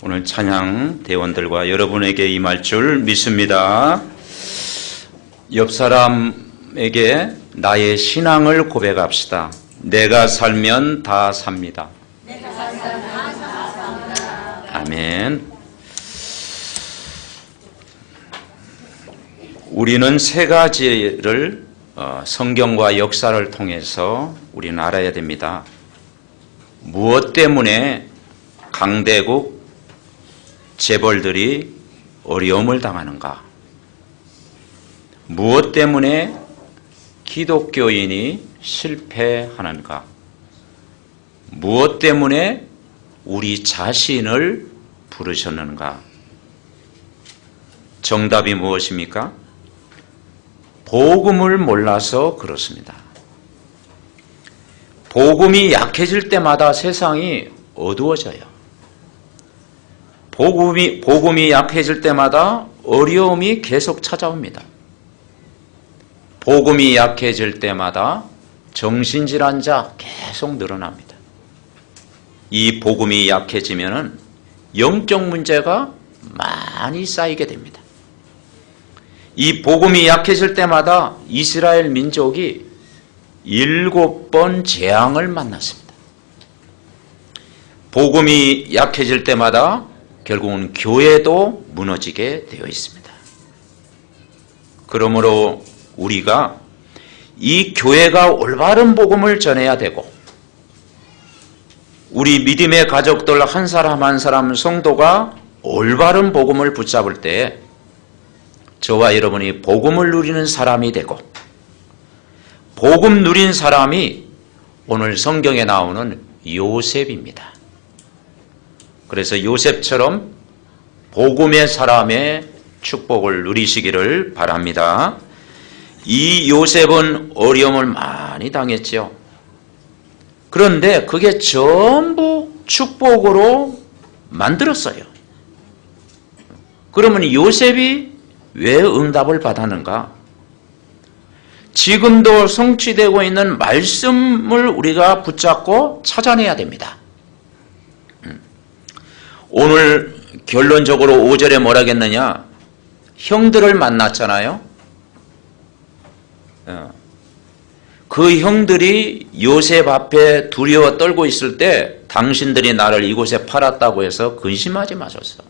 오늘 찬양 대원들과 여러분에게 임할 줄 믿습니다. 옆 사람에게 나의 신앙을 고백합시다. 내가 살면 다 삽니다. 아멘. 우리는 세 가지를 성경과 역사를 통해서 우리는 알아야 됩니다. 무엇 때문에 강대국 재벌들이 어려움을 당하는가? 무엇 때문에 기독교인이 실패하는가? 무엇 때문에 우리 자신을 부르셨는가? 정답이 무엇입니까? 복음을 몰라서 그렇습니다. 복음이 약해질 때마다 세상이 어두워져요. 복음이 약해질 때마다 어려움이 계속 찾아옵니다. 복음이 약해질 때마다 정신질환자 계속 늘어납니다. 이 복음이 약해지면은 영적 문제가 많이 쌓이게 됩니다. 이 복음이 약해질 때마다 이스라엘 민족이 7번 재앙을 만났습니다. 복음이 약해질 때마다 결국은 교회도 무너지게 되어 있습니다. 그러므로 우리가 이 교회가 올바른 복음을 전해야 되고 우리 믿음의 가족들 한 사람 한 사람 성도가 올바른 복음을 붙잡을 때 저와 여러분이 복음을 누리는 사람이 되고 복음 누린 사람이 오늘 성경에 나오는 요셉입니다. 그래서 요셉처럼 복음의 사람의 축복을 누리시기를 바랍니다. 이 요셉은 어려움을 많이 당했죠. 그런데 그게 전부 축복으로 만들었어요. 그러면 요셉이 왜 응답을 받았는가? 지금도 성취되고 있는 말씀을 우리가 붙잡고 찾아내야 됩니다. 오늘 결론적으로 5절에 뭐라겠느냐? 형들을 만났잖아요. 그 형들이 요셉 앞에 두려워 떨고 있을 때 당신들이 나를 이곳에 팔았다고 해서 근심하지 마소서.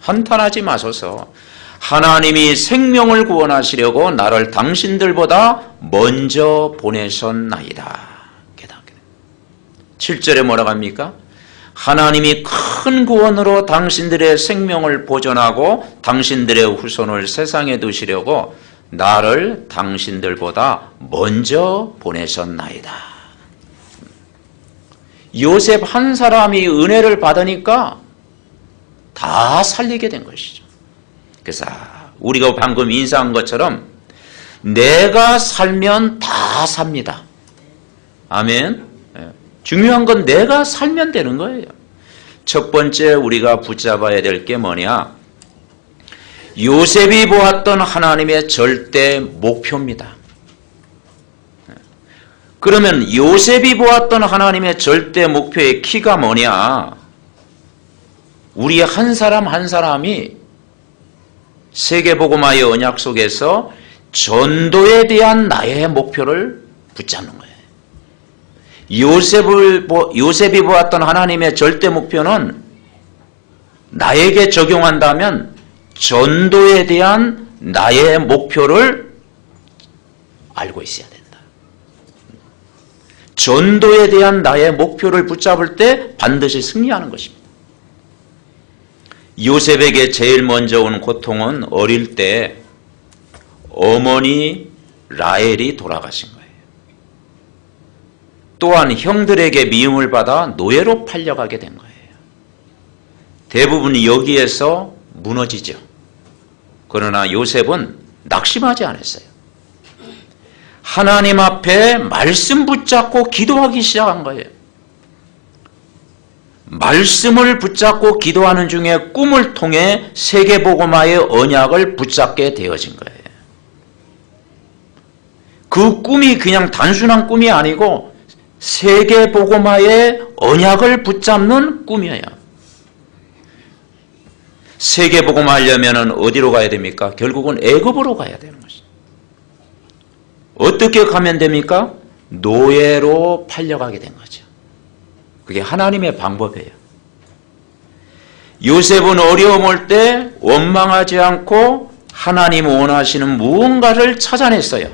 한탄하지 마소서. 하나님이 생명을 구원하시려고 나를 당신들보다 먼저 보내셨나이다. 7절에 뭐라고 합니까? 하나님이 큰 구원으로 당신들의 생명을 보존하고 당신들의 후손을 세상에 두시려고 나를 당신들보다 먼저 보내셨나이다. 요셉 한 사람이 은혜를 받으니까 다 살리게 된 것이죠. 그래서 우리가 방금 인사한 것처럼 내가 살면 다 삽니다. 아멘. 중요한 건 내가 살면 되는 거예요. 첫 번째 우리가 붙잡아야 될 게 뭐냐? 요셉이 보았던 하나님의 절대 목표입니다. 그러면 요셉이 보았던 하나님의 절대 목표의 키가 뭐냐? 우리 한 사람 한 사람이 세계복음화의 언약 속에서 전도에 대한 나의 목표를 붙잡는 거예요. 요셉이 보았던 하나님의 절대 목표는 나에게 적용한다면 전도에 대한 나의 목표를 알고 있어야 된다. 전도에 대한 나의 목표를 붙잡을 때 반드시 승리하는 것입니다. 요셉에게 제일 먼저 온 고통은 어릴 때 어머니 라헬이 돌아가신 거예요. 또한 형들에게 미움을 받아 노예로 팔려가게 된 거예요. 대부분 여기에서 무너지죠. 그러나 요셉은 낙심하지 않았어요. 하나님 앞에 말씀 붙잡고 기도하기 시작한 거예요. 말씀을 붙잡고 기도하는 중에 꿈을 통해 세계복음화의 언약을 붙잡게 되어진 거예요. 그 꿈이 그냥 단순한 꿈이 아니고 세계복음화의 언약을 붙잡는 꿈이에요. 세계복음 하려면 어디로 가야 됩니까? 결국은 애굽으로 가야 되는 것이죠. 어떻게 가면 됩니까? 노예로 팔려가게 된 거죠. 그게 하나님의 방법이에요. 요셉은 어려움 올 때 원망하지 않고 하나님 원하시는 무언가를 찾아냈어요.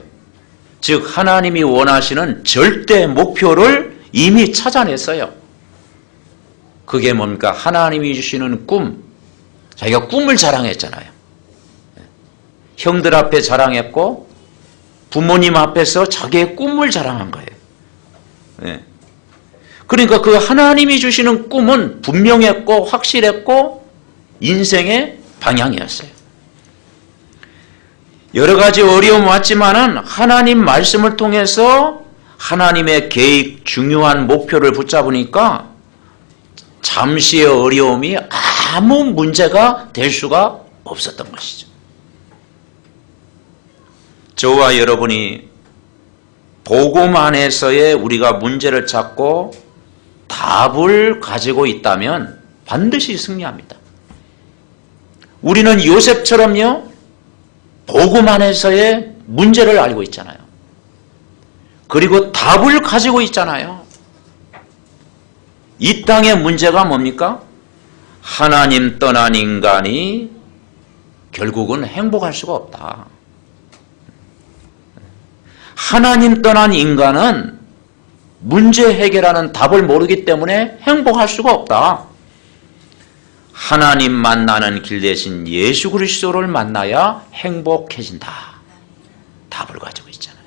즉 하나님이 원하시는 절대 목표를 이미 찾아냈어요. 그게 뭡니까? 하나님이 주시는 꿈. 자기가 꿈을 자랑했잖아요. 형들 앞에 자랑했고 부모님 앞에서 자기의 꿈을 자랑한 거예요. 그러니까 그 하나님이 주시는 꿈은 분명했고 확실했고 인생의 방향이었어요. 여러 가지 어려움 왔지만은 하나님 말씀을 통해서 하나님의 계획, 중요한 목표를 붙잡으니까 잠시의 어려움이 아무 문제가 될 수가 없었던 것이죠. 저와 여러분이 복음 안에서의 우리가 문제를 찾고 답을 가지고 있다면 반드시 승리합니다. 우리는 요셉처럼요, 복음 안에서의 문제를 알고 있잖아요. 그리고 답을 가지고 있잖아요. 이 땅의 문제가 뭡니까? 하나님 떠난 인간이 결국은 행복할 수가 없다. 하나님 떠난 인간은 문제 해결하는 답을 모르기 때문에 행복할 수가 없다. 하나님 만나는 길 대신 예수 그리스도를 만나야 행복해진다. 답을 가지고 있잖아요.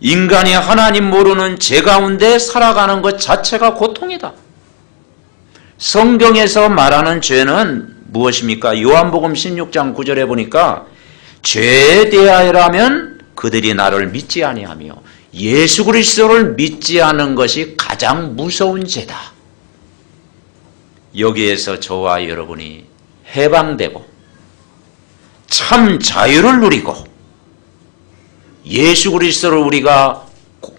인간이 하나님 모르는 죄 가운데 살아가는 것 자체가 고통이다. 성경에서 말하는 죄는 무엇입니까? 요한복음 16장 9절에 보니까 죄에 대하여라면 그들이 나를 믿지 아니하며 예수 그리스도를 믿지 않는 것이 가장 무서운 죄다. 여기에서 저와 여러분이 해방되고 참 자유를 누리고 예수 그리스도를 우리가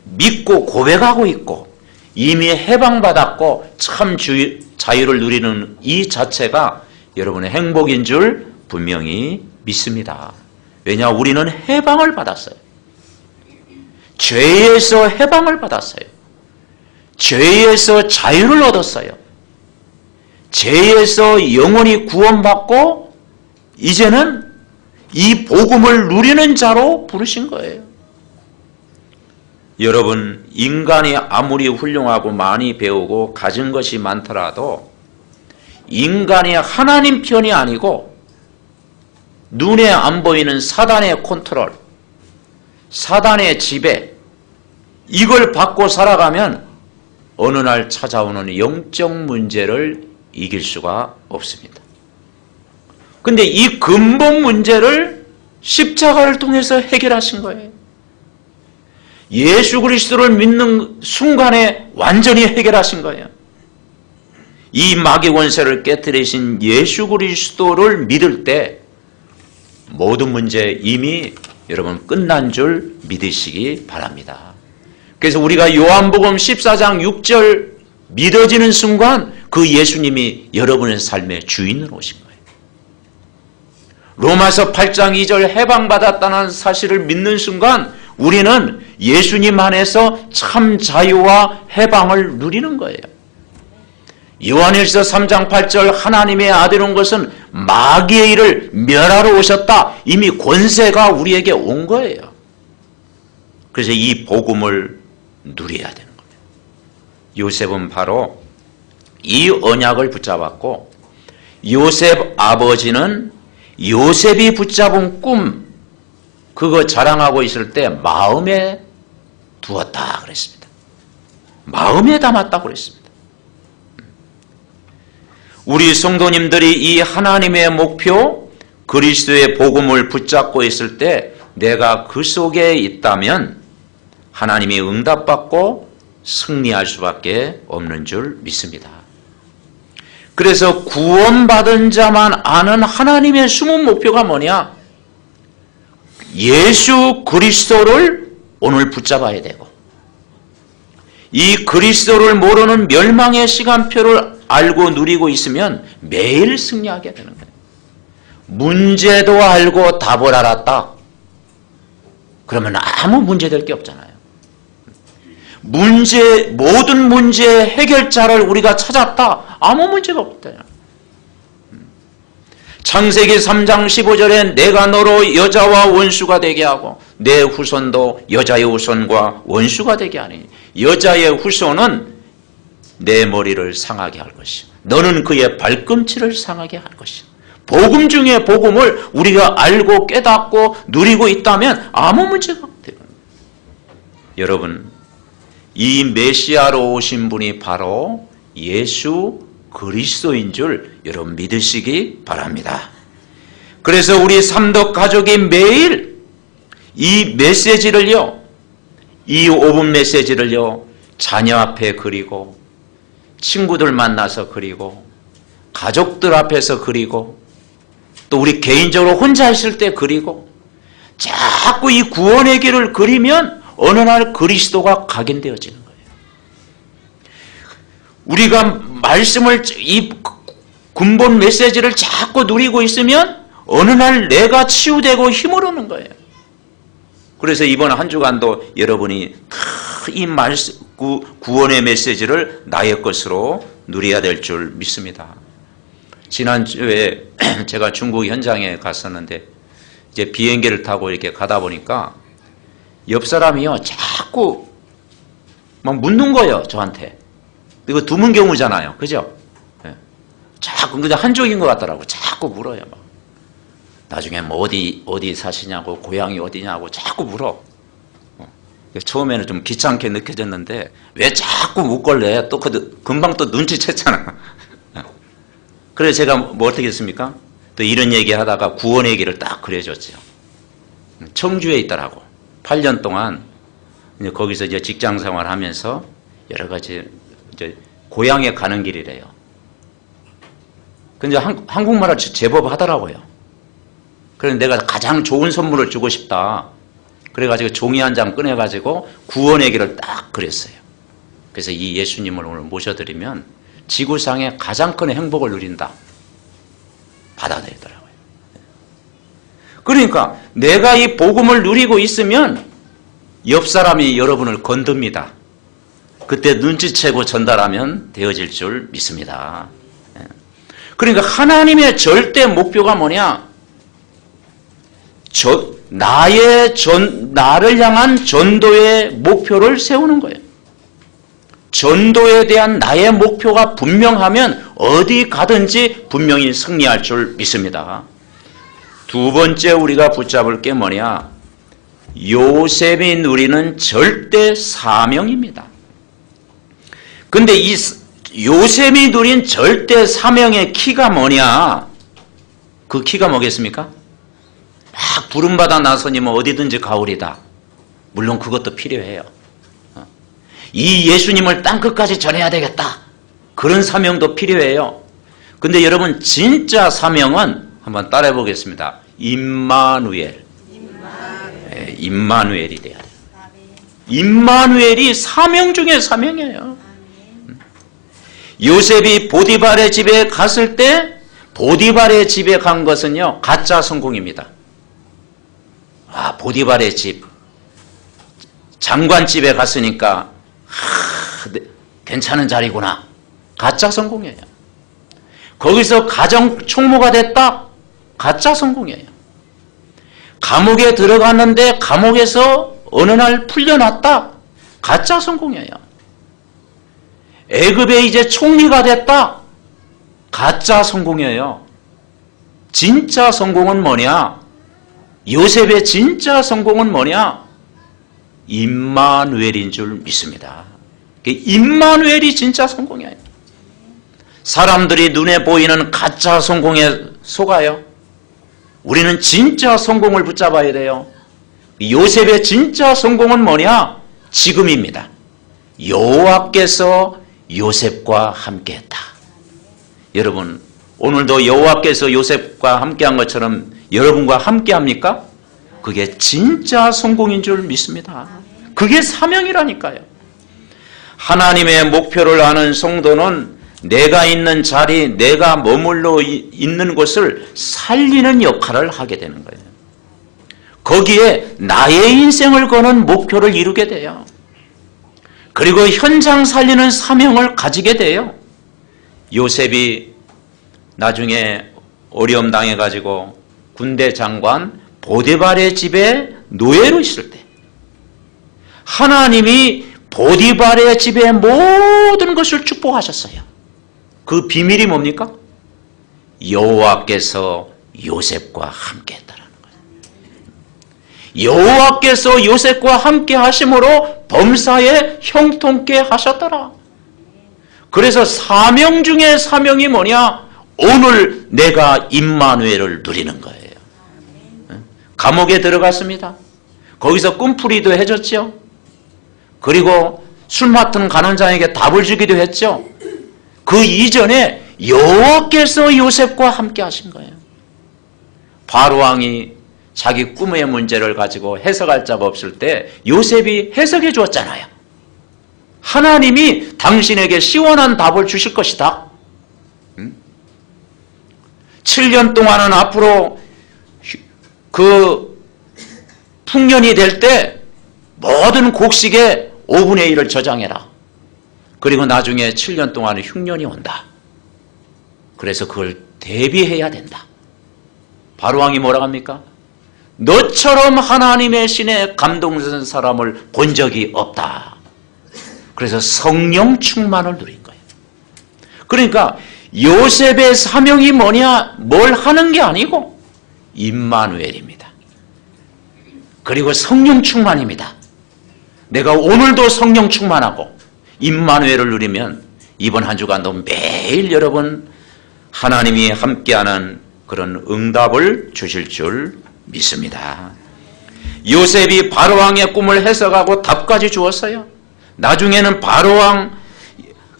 믿고 고백하고 있고 이미 해방받았고 참 자유를 누리는 이 자체가 여러분의 행복인 줄 분명히 믿습니다. 왜냐? 우리는 해방을 받았어요. 죄에서 해방을 받았어요. 죄에서 자유를 얻었어요. 죄에서 영원히 구원받고 이제는 이 복음을 누리는 자로 부르신 거예요. 여러분, 인간이 아무리 훌륭하고 많이 배우고 가진 것이 많더라도 인간이 하나님 편이 아니고 눈에 안 보이는 사단의 컨트롤, 사단의 지배, 이걸 받고 살아가면 어느 날 찾아오는 영적 문제를 이길 수가 없습니다. 근데 이 근본 문제를 십자가를 통해서 해결하신 거예요. 예수 그리스도를 믿는 순간에 완전히 해결하신 거예요. 이 마귀 권세를 깨뜨리신 예수 그리스도를 믿을 때 모든 문제 이미 여러분 끝난 줄 믿으시기 바랍니다. 그래서 우리가 요한복음 14장 6절 믿어지는 순간 그 예수님이 여러분의 삶의 주인으로 오신 거예요. 로마서 8장 2절 해방받았다는 사실을 믿는 순간 우리는 예수님 안에서 참 자유와 해방을 누리는 거예요. 요한일서 3장 8절 하나님의 아들 온 것은 마귀의 일을 멸하러 오셨다. 이미 권세가 우리에게 온 거예요. 그래서 이 복음을 누려야 되는 거예요. 요셉은 바로 이 언약을 붙잡았고 요셉 아버지는 요셉이 붙잡은 꿈 그거 자랑하고 있을 때 마음에 두었다 그랬습니다. 마음에 담았다고 그랬습니다. 우리 성도님들이 이 하나님의 목표 그리스도의 복음을 붙잡고 있을 때 내가 그 속에 있다면 하나님이 응답받고 승리할 수밖에 없는 줄 믿습니다. 그래서 구원받은 자만 아는 하나님의 숨은 목표가 뭐냐? 예수 그리스도를 오늘 붙잡아야 되고 이 그리스도를 모르는 멸망의 시간표를 알고 누리고 있으면 매일 승리하게 되는 거예요. 문제도 알고 답을 알았다. 그러면 아무 문제될 게 없잖아요. 모든 문제의 해결자를 우리가 찾았다. 아무 문제가 없다. 창세기 3장 15절에 내가 너로 여자와 원수가 되게 하고 내 후손도 여자의 후손과 원수가 되게 하니 여자의 후손은 내 머리를 상하게 할 것이요 너는 그의 발꿈치를 상하게 할 것이요. 복음 중에 복음을 우리가 알고 깨닫고 누리고 있다면 아무 문제가 없대요. 여러분, 이 메시아로 오신 분이 바로 예수 그리스도인 줄 여러분 믿으시기 바랍니다. 그래서 우리 삼덕 가족이 매일 이 메시지를요, 이 5분 메시지를요, 자녀 앞에 그리고 친구들 만나서 그리고 가족들 앞에서 그리고 또 우리 개인적으로 혼자 있을 때 그리고 자꾸 이 구원의 길을 그리면 어느 날 그리스도가 각인되어지는 거예요. 우리가 말씀을 이 근본 메시지를 자꾸 누리고 있으면 어느 날 내가 치유되고 힘을 얻는 거예요. 그래서 이번 한 주간도 여러분이 이 말씀 구원의 메시지를 나의 것으로 누려야 될 줄 믿습니다. 지난주에 제가 중국 현장에 갔었는데 이제 비행기를 타고 이렇게 가다 보니까 옆 사람이요 자꾸 막 묻는 거예요 저한테. 이거 드문 경우잖아요, 그죠? 네. 자꾸 그냥 한쪽인 것 같더라고. 자꾸 물어요. 막. 나중에 뭐 어디 사시냐고 고향이 어디냐고 자꾸 물어. 처음에는 좀 귀찮게 느껴졌는데 왜 자꾸 묻걸래? 또 금방 또 눈치챘잖아. 그래서 제가 뭐 어떻게 했습니까? 또 이런 얘기하다가 구원 얘기를 딱 그려줬죠. 청주에 있더라고. 8년 동안 이제 거기서 이제 직장 생활하면서 여러 가지 이제 고향에 가는 길이래요. 근데 한국말을 제법 하더라고요. 그래서 내가 가장 좋은 선물을 주고 싶다. 그래가지고 종이 한 장 꺼내가지고 구원 얘기를 딱 그렸어요. 그래서 이 예수님을 오늘 모셔드리면 지구상에 가장 큰 행복을 누린다. 받아들이더라고요. 그러니까 내가 이 복음을 누리고 있으면 옆 사람이 여러분을 건듭니다. 그때 눈치채고 전달하면 되어질 줄 믿습니다. 그러니까 하나님의 절대 목표가 뭐냐? 나를 향한 전도의 목표를 세우는 거예요. 전도에 대한 나의 목표가 분명하면 어디 가든지 분명히 승리할 줄 믿습니다. 두 번째 우리가 붙잡을 게 뭐냐? 요셉이 누리는 절대 사명입니다. 근데 이 요셉이 누린 절대 사명의 키가 뭐냐? 그 키가 뭐겠습니까? 막 부름받아 나서니면 어디든지 가오리다. 물론 그것도 필요해요. 이 예수님을 땅끝까지 전해야 되겠다. 그런 사명도 필요해요. 근데 여러분 진짜 사명은 한번 따라해 보겠습니다. 임마누엘. 네, 임마누엘이 돼야 돼요. 임마누엘이 사명 중에 사명이에요. 요셉이 보디발의 집에 갔을 때 보디발의 집에 간 것은요 가짜 성공입니다. 보디발의 집 장관집에 갔으니까 괜찮은 자리구나. 가짜 성공이에요. 거기서 가정 총무가 됐다. 가짜 성공이에요. 감옥에 들어갔는데 감옥에서 어느 날 풀려났다. 가짜 성공이에요. 애굽에 이제 총리가 됐다. 가짜 성공이에요. 진짜 성공은 뭐냐? 요셉의 진짜 성공은 뭐냐? 임마누엘인 줄 믿습니다. 임마누엘이 진짜 성공이에요. 사람들이 눈에 보이는 가짜 성공에 속아요. 우리는 진짜 성공을 붙잡아야 돼요. 요셉의 진짜 성공은 뭐냐? 지금입니다. 여호와께서 요셉과 함께했다. 여러분 오늘도 여호와께서 요셉과 함께한 것처럼 여러분과 함께합니까? 그게 진짜 성공인 줄 믿습니다. 그게 사명이라니까요. 하나님의 목표를 아는 성도는 내가 있는 자리, 내가 머물러 있는 곳을 살리는 역할을 하게 되는 거예요. 거기에 나의 인생을 거는 목표를 이루게 돼요. 그리고 현장 살리는 사명을 가지게 돼요. 요셉이 나중에 어려움 당해가지고 군대 장관 보디발의 집에 노예로 있을 때 하나님이 보디발의 집의 모든 것을 축복하셨어요. 그 비밀이 뭡니까? 여호와께서 요셉과 함께 했다라는 거예요. 여호와께서 요셉과 함께 하심으로 범사에 형통케 하셨더라. 그래서 사명 중에 사명이 뭐냐? 오늘 내가 임마누엘을 누리는 거예요. 감옥에 들어갔습니다. 거기서 꿈풀이도 해줬죠. 그리고 술 맡은 간원장에게 답을 주기도 했죠. 그 이전에 여호와께서 요셉과 함께 하신 거예요. 바로왕이 자기 꿈의 문제를 가지고 해석할 자가 없을 때 요셉이 해석해 주었잖아요. 하나님이 당신에게 시원한 답을 주실 것이다. 7년 동안은 앞으로 그 풍년이 될 때 모든 곡식의 5분의 1을 저장해라. 그리고 나중에 7년 동안은 흉년이 온다. 그래서 그걸 대비해야 된다. 바로왕이 뭐라고 합니까? 너처럼 하나님의 신에 감동된 사람을 본 적이 없다. 그래서 성령 충만을 누린 거예요. 그러니까 요셉의 사명이 뭐냐? 뭘 하는 게 아니고 임마누엘입니다. 그리고 성령 충만입니다. 내가 오늘도 성령 충만하고 임마누엘을 누리면 이번 한 주간도 매일 여러분 하나님이 함께하는 그런 응답을 주실 줄 믿습니다. 요셉이 바로왕의 꿈을 해석하고 답까지 주었어요. 나중에는 바로왕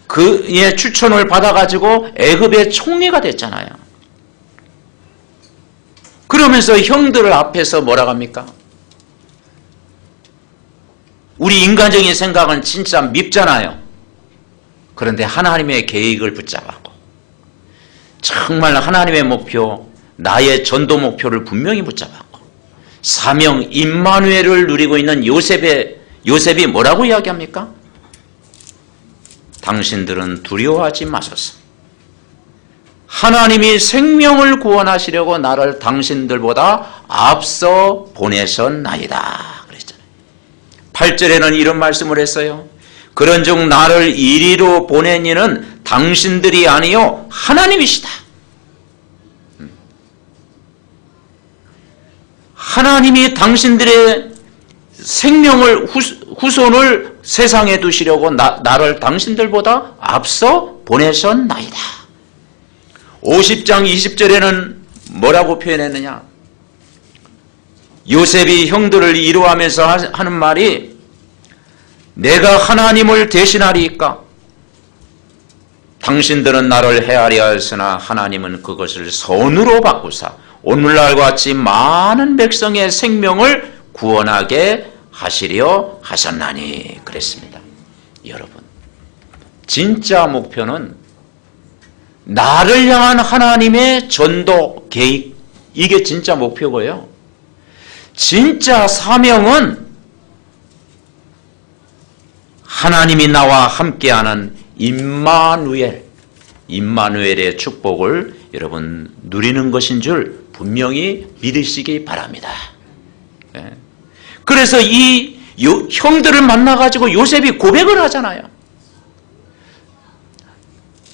그의 추천을 받아가지고 애굽의 총리가 됐잖아요. 그러면서 형들 앞에서 뭐라고 합니까? 우리 인간적인 생각은 진짜 밉잖아요. 그런데 하나님의 계획을 붙잡고 정말 하나님의 목표, 나의 전도 목표를 분명히 붙잡고 사명 임마누엘을 누리고 있는 요셉이 뭐라고 이야기합니까? 당신들은 두려워하지 마소서. 하나님이 생명을 구원하시려고 나를 당신들보다 앞서 보내셨나이다. 그랬잖아요. 8절에는 이런 말씀을 했어요. 그런즉 나를 이리로 보낸 이는 당신들이 아니요 하나님이시다. 하나님이 당신들의 생명을 후손을 세상에 두시려고 나를 당신들보다 앞서 보내셨나이다. 50장 20절에는 뭐라고 표현했느냐? 요셉이 형들을 위로하면서 하는 말이 내가 하나님을 대신하리이까? 당신들은 나를 헤아려 하였으나 하나님은 그것을 선으로 바꾸사 오늘날과 같이 많은 백성의 생명을 구원하게 하시려 하셨나니 그랬습니다. 여러분, 진짜 목표는 나를 향한 하나님의 전도 계획, 이게 진짜 목표고요. 진짜 사명은 하나님이 나와 함께하는 임마누엘의 축복을 여러분 누리는 것인 줄 분명히 믿으시기 바랍니다. 그래서 이 형들을 만나가지고 요셉이 고백을 하잖아요.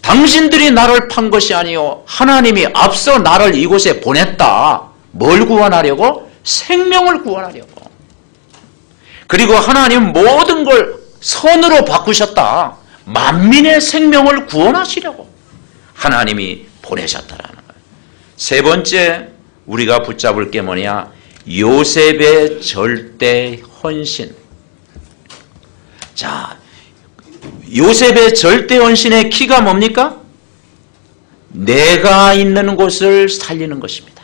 당신들이 나를 판 것이 아니요 하나님이 앞서 나를 이곳에 보냈다. 뭘 구원하려고? 생명을 구원하려고. 그리고 하나님 모든 걸 선으로 바꾸셨다. 만민의 생명을 구원하시려고 하나님이 보내셨다라는 거예요. 세 번째 우리가 붙잡을 게 뭐냐? 요셉의 절대 헌신. 자, 요셉의 절대 헌신의 키가 뭡니까? 내가 있는 곳을 살리는 것입니다.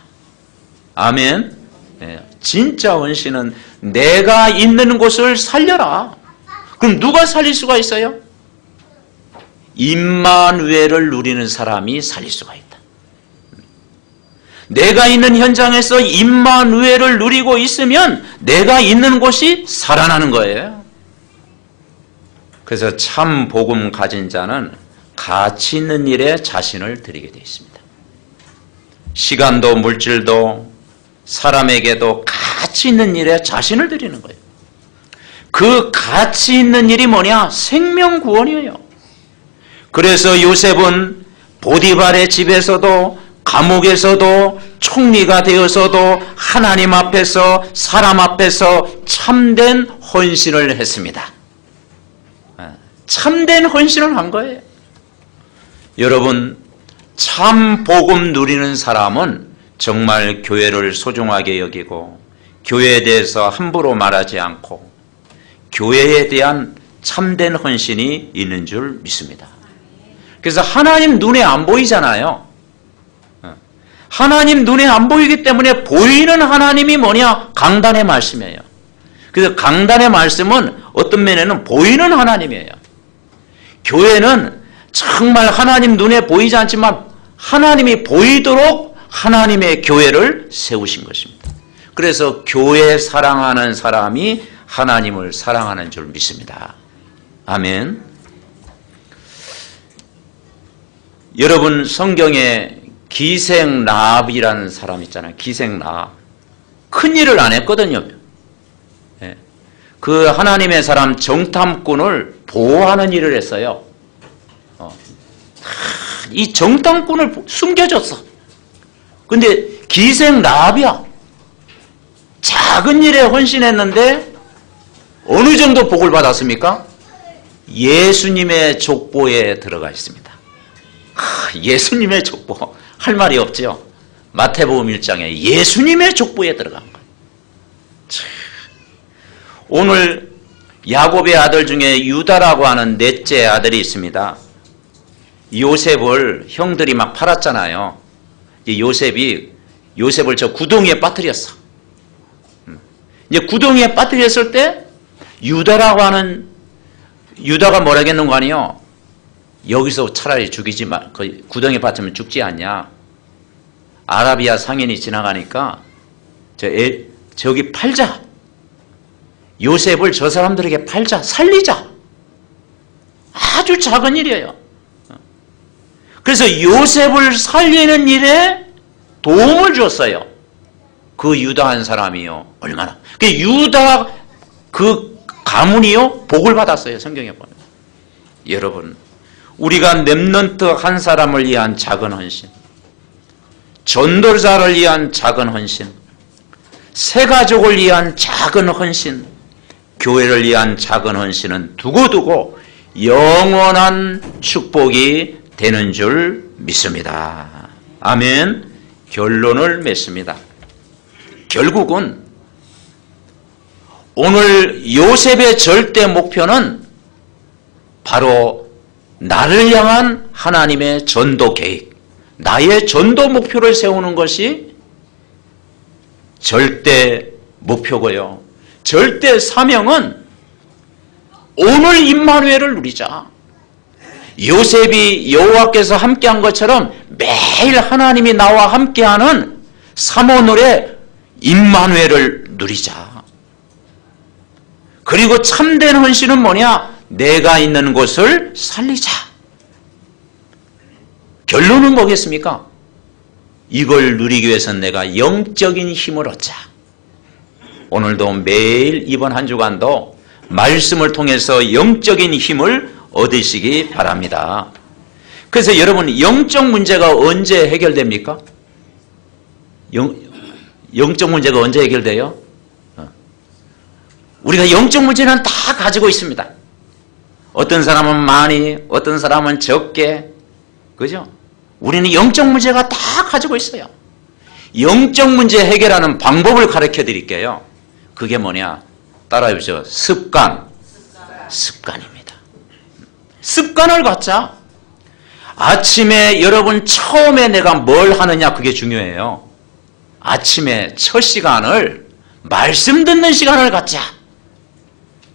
아멘. 진짜 헌신은 내가 있는 곳을 살려라. 그럼 누가 살릴 수가 있어요? 임마누엘을 누리는 사람이 살릴 수가 있다. 내가 있는 현장에서 임마누엘을 누리고 있으면 내가 있는 곳이 살아나는 거예요. 그래서 참 복음 가진 자는 가치 있는 일에 자신을 드리게 되어 있습니다. 시간도 물질도 사람에게도 가치 있는 일에 자신을 드리는 거예요. 그 가치 있는 일이 뭐냐? 생명 구원이에요. 그래서 요셉은 보디발의 집에서도 감옥에서도 총리가 되어서도 하나님 앞에서 사람 앞에서 참된 헌신을 했습니다. 참된 헌신을 한 거예요. 여러분, 참 복음 누리는 사람은 정말 교회를 소중하게 여기고 교회에 대해서 함부로 말하지 않고 교회에 대한 참된 헌신이 있는 줄 믿습니다. 그래서 하나님 눈에 안 보이잖아요. 하나님 눈에 안 보이기 때문에 보이는 하나님이 뭐냐? 강단의 말씀이에요. 그래서 강단의 말씀은 어떤 면에는 보이는 하나님이에요. 교회는 정말 하나님 눈에 보이지 않지만 하나님이 보이도록 하나님의 교회를 세우신 것입니다. 그래서 교회 사랑하는 사람이 하나님을 사랑하는 줄 믿습니다. 아멘. 여러분, 성경에 기생라합이라는 사람 있잖아요. 기생라합. 큰 일을 안 했거든요. 그 하나님의 사람 정탐꾼을 보호하는 일을 했어요. 이 정탐꾼을 숨겨줬어. 근데 기생라합이야. 작은 일에 헌신했는데 어느 정도 복을 받았습니까? 예수님의 족보에 들어가 있습니다. 예수님의 족보. 할 말이 없죠. 마태복음 1장에 예수님의 족보에 들어간 거예요. 오늘 야곱의 아들 중에 유다라고 하는 넷째 아들이 있습니다. 요셉을 형들이 막 팔았잖아요. 요셉을 저 구덩이에 빠뜨렸어. 이제 구덩이에 빠뜨렸을 때 유다라고 하는 유다가 뭐라겠는 거 아니에요? 여기서 차라리 죽이지 마. 그 구덩이에 빠뜨리면 죽지 않냐. 아라비아 상인이 지나가니까 저기 팔자. 요셉을 저 사람들에게 팔자. 살리자. 아주 작은 일이에요. 그래서 요셉을 살리는 일에 도움을 줬어요. 그 유다 한 사람이요. 얼마나. 그 유다 그 가문이요. 복을 받았어요. 성경에 보면. 여러분, 우리가 렘넌트 한 사람을 위한 작은 헌신, 전도자를 위한 작은 헌신, 새 가족을 위한 작은 헌신, 교회를 위한 작은 헌신은 두고두고 영원한 축복이 되는 줄 믿습니다. 아멘. 결론을 맺습니다. 결국은 오늘 요셉의 절대 목표는 바로 나를 향한 하나님의 전도 계획, 나의 전도 목표를 세우는 것이 절대 목표고요. 절대 사명은 오늘 임마누엘을 누리자. 요셉이 여호와께서 함께한 것처럼 매일 하나님이 나와 함께하는 삼오늘의 임마누엘을 누리자. 그리고 참된 헌신은 뭐냐? 내가 있는 곳을 살리자. 결론은 뭐겠습니까? 이걸 누리기 위해서는 내가 영적인 힘을 얻자. 오늘도 매일 이번 한 주간도 말씀을 통해서 영적인 힘을 얻으시기 바랍니다. 그래서 여러분, 영적 문제가 언제 해결됩니까? 영적 문제가 언제 해결돼요? 우리가 영적 문제는 다 가지고 있습니다. 어떤 사람은 많이, 어떤 사람은 적게, 그죠? 우리는 영적 문제가 다 가지고 있어요. 영적 문제 해결하는 방법을 가르쳐 드릴게요. 그게 뭐냐? 따라해보죠. 습관입니다. 습관을 갖자. 아침에 여러분 처음에 내가 뭘 하느냐, 그게 중요해요. 아침에 첫 시간을 말씀 듣는 시간을 갖자.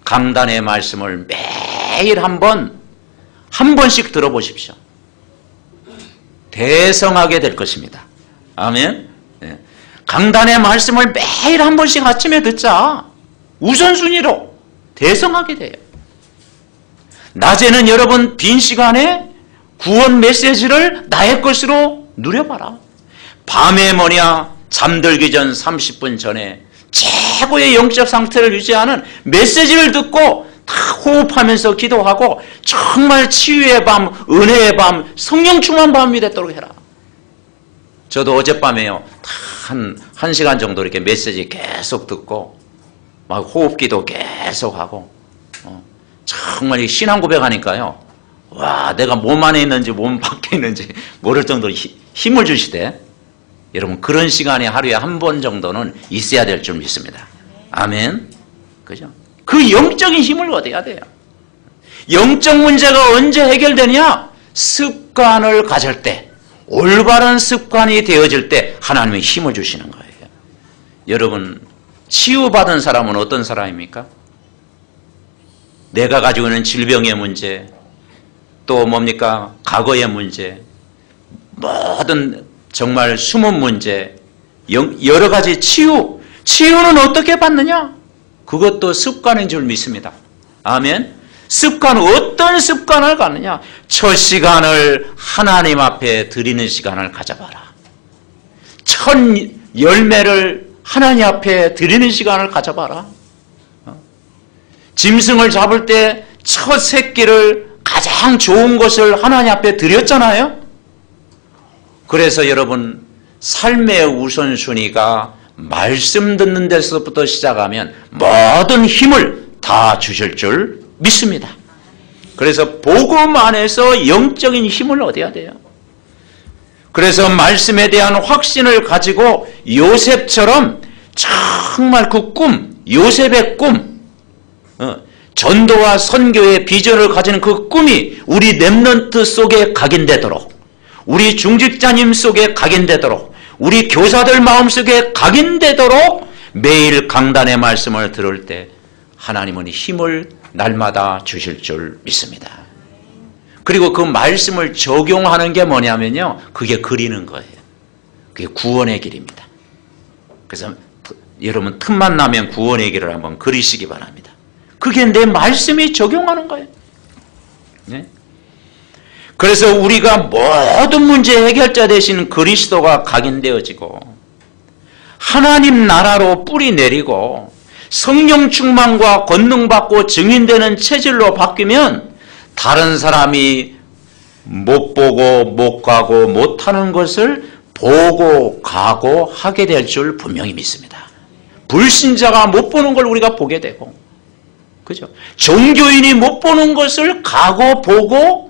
강단의 말씀을 매일 한 번 한 번씩 들어보십시오. 대성하게 될 것입니다. 아멘. 예. 강단의 말씀을 매일 한 번씩 아침에 듣자. 우선순위로 대성하게 돼요. 낮에는 여러분 빈 시간에 구원 메시지를 나의 것으로 누려봐라. 밤에 잠들기 전 30분 전에 최고의 영적 상태를 유지하는 메시지를 듣고 다 호흡하면서 기도하고 정말 치유의 밤, 은혜의 밤, 성령 충만 밤이 되도록 해라. 저도 어젯밤에요. 한 시간 정도 이렇게 메시지 계속 듣고 막 호흡기도 계속 하고 정말 신앙 고백하니까요. 와, 내가 몸 안에 있는지 몸 밖에 있는지 모를 정도로 힘을 주시대. 여러분 그런 시간이 하루에 한 번 정도는 있어야 될 줄 믿습니다. 아멘. 그죠? 그 영적인 힘을 얻어야 돼요. 영적 문제가 언제 해결되냐? 습관을 가질 때, 올바른 습관이 되어질 때 하나님이 힘을 주시는 거예요. 여러분 치유받은 사람은 어떤 사람입니까? 내가 가지고 있는 질병의 문제, 또 뭡니까? 과거의 문제, 모든 정말 숨은 문제, 여러 가지 치유는 어떻게 받느냐? 그것도 습관인 줄 믿습니다. 아멘. 습관, 어떤 습관을 갖느냐? 첫 시간을 하나님 앞에 드리는 시간을 가져봐라. 첫 열매를 하나님 앞에 드리는 시간을 가져봐라. 짐승을 잡을 때 첫 새끼를 가장 좋은 것을 하나님 앞에 드렸잖아요. 그래서 여러분 삶의 우선순위가 말씀 듣는 데서부터 시작하면 모든 힘을 다 주실 줄 믿습니다. 그래서 복음 안에서 영적인 힘을 얻어야 돼요. 그래서 말씀에 대한 확신을 가지고 요셉처럼 정말 그 꿈, 요셉의 꿈, 전도와 선교의 비전을 가지는 그 꿈이 우리 렘넌트 속에 각인되도록, 우리 중직자님 속에 각인되도록, 우리 교사들 마음속에 각인되도록 매일 강단의 말씀을 들을 때 하나님은 힘을 날마다 주실 줄 믿습니다. 그리고 그 말씀을 적용하는 게 뭐냐면요, 그게 그리는 거예요. 그게 구원의 길입니다. 그래서 여러분 틈만 나면 구원의 길을 한번 그리시기 바랍니다. 그게 내 말씀이 적용하는 거예요. 네? 그래서 우리가 모든 문제 해결자 되신 그리스도가 각인되어지고 하나님 나라로 뿌리 내리고 성령 충만과 권능받고 증인되는 체질로 바뀌면 다른 사람이 못 보고 못 가고 못하는 것을 보고 가고 하게 될 줄 분명히 믿습니다. 불신자가 못 보는 걸 우리가 보게 되고, 그죠? 종교인이 못 보는 것을 가고 보고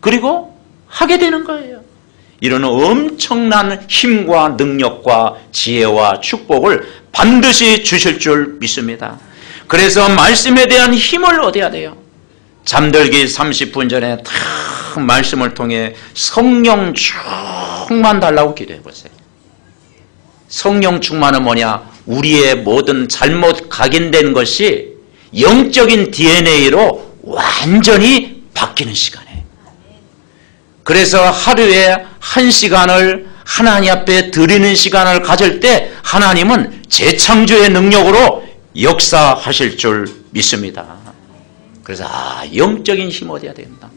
그리고 하게 되는 거예요. 이런 엄청난 힘과 능력과 지혜와 축복을 반드시 주실 줄 믿습니다. 그래서 말씀에 대한 힘을 얻어야 돼요. 잠들기 30분 전에 딱 말씀을 통해 성령 충만 달라고 기도해 보세요. 성령 충만은 뭐냐? 우리의 모든 잘못 각인된 것이 영적인 DNA로 완전히 바뀌는 시간이에요. 그래서 하루에 1시간을 하나님 앞에 드리는 시간을 가질 때 하나님은 재창조의 능력으로 역사하실 줄 믿습니다. 그래서 영적인 힘 얻어야 된다.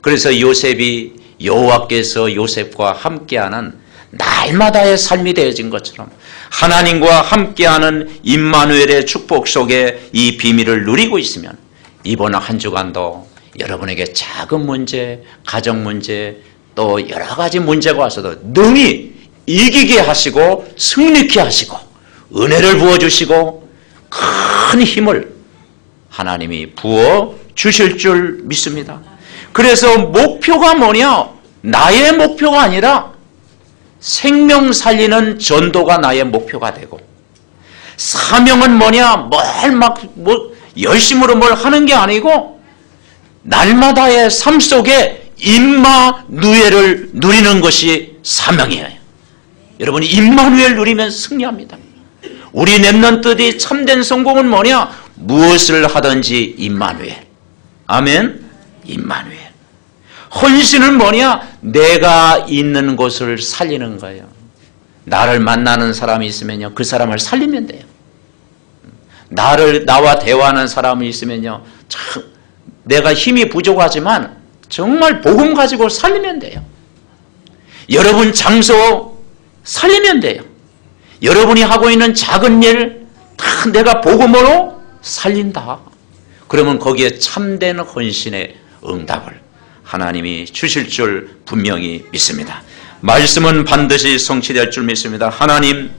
그래서 요셉이 여호와께서 요셉과 함께하는 날마다의 삶이 되어진 것처럼 하나님과 함께하는 임마누엘의 축복 속에 이 비밀을 누리고 있으면 이번 한 주간도 여러분에게 작은 문제, 가정 문제, 또 여러 가지 문제가 와서도 능히 이기게 하시고 승리케 하시고 은혜를 부어주시고 큰 힘을 하나님이 부어 주실 줄 믿습니다. 그래서 목표가 뭐냐? 나의 목표가 아니라 생명 살리는 전도가 나의 목표가 되고, 사명은 뭐냐? 열심으로 뭘 하는 게 아니고 날마다의 삶 속에 임마누엘을 누리는 것이 사명이에요. 여러분이 임마누엘 누리면 승리합니다. 우리 렘넌트들이 참된 성공은 뭐냐? 무엇을 하든지 임마누엘. 아멘. 임마누엘. 헌신은 뭐냐? 내가 있는 곳을 살리는 거예요. 나를 만나는 사람이 있으면요, 그 사람을 살리면 돼요. 나와 대화하는 사람이 있으면요, 참 내가 힘이 부족하지만 정말 복음 가지고 살리면 돼요. 여러분 장소 살리면 돼요. 여러분이 하고 있는 작은 일 다 내가 복음으로 살린다. 그러면 거기에 참된 헌신의 응답을 하나님이 주실 줄 분명히 믿습니다. 말씀은 반드시 성취될 줄 믿습니다. 하나님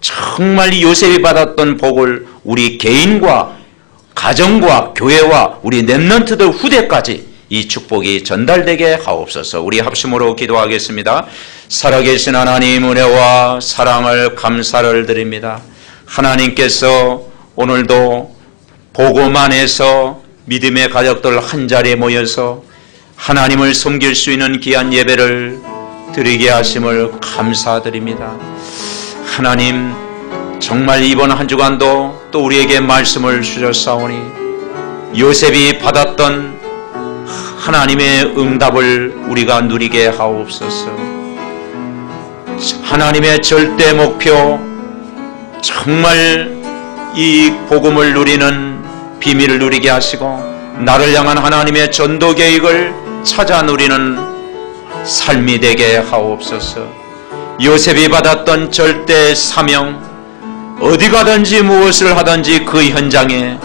정말 요셉이 받았던 복을 우리 개인과 가정과 교회와 우리 렘넌트들 후대까지 이 축복이 전달되게 하옵소서. 우리 합심으로 기도하겠습니다. 살아계신 하나님 은혜와 사랑을 감사를 드립니다. 하나님께서 오늘도 복음 안에서 믿음의 가족들 한자리에 모여서 하나님을 섬길 수 있는 귀한 예배를 드리게 하심을 감사드립니다. 하나님 정말 이번 한 주간도 또 우리에게 말씀을 주셨사오니 요셉이 받았던 하나님의 응답을 우리가 누리게 하옵소서. 하나님의 절대 목표, 정말 이 복음을 누리는 비밀을 누리게 하시고 나를 향한 하나님의 전도 계획을 찾아 누리는 삶이 되게 하옵소서. 요셉이 받았던 절대 사명, 어디 가든지 무엇을 하든지 그 현장에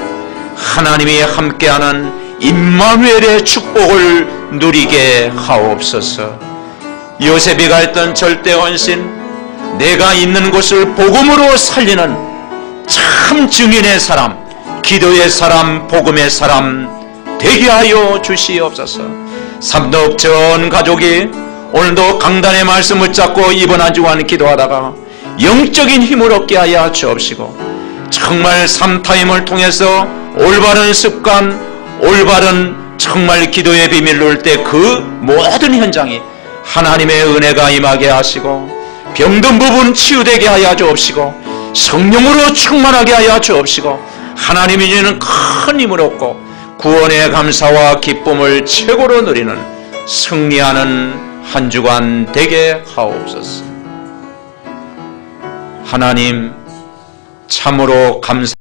하나님이 함께하는 임마누엘의 축복을 누리게 하옵소서. 요셉이 가했던 절대 헌신, 내가 있는 곳을 복음으로 살리는 참 증인의 사람, 기도의 사람, 복음의 사람 되게 하여 주시옵소서. 삼덕 전 가족이 오늘도 강단의 말씀 붙잡고 이번 한 주간 기도하다가 영적인 힘을 얻게 하여 주옵시고 정말 3타임을 통해서 올바른 습관, 올바른 정말 기도의 비밀을 누릴 때 그 모든 현장이 하나님의 은혜가 임하게 하시고 병든 부분 치유되게 하여 주옵시고 성령으로 충만하게 하여 주옵시고 하나님이 주는 큰 힘을 얻고 구원의 감사와 기쁨을 최고로 누리는 승리하는 한 주간 되게 하옵소서. 하나님 참으로 감사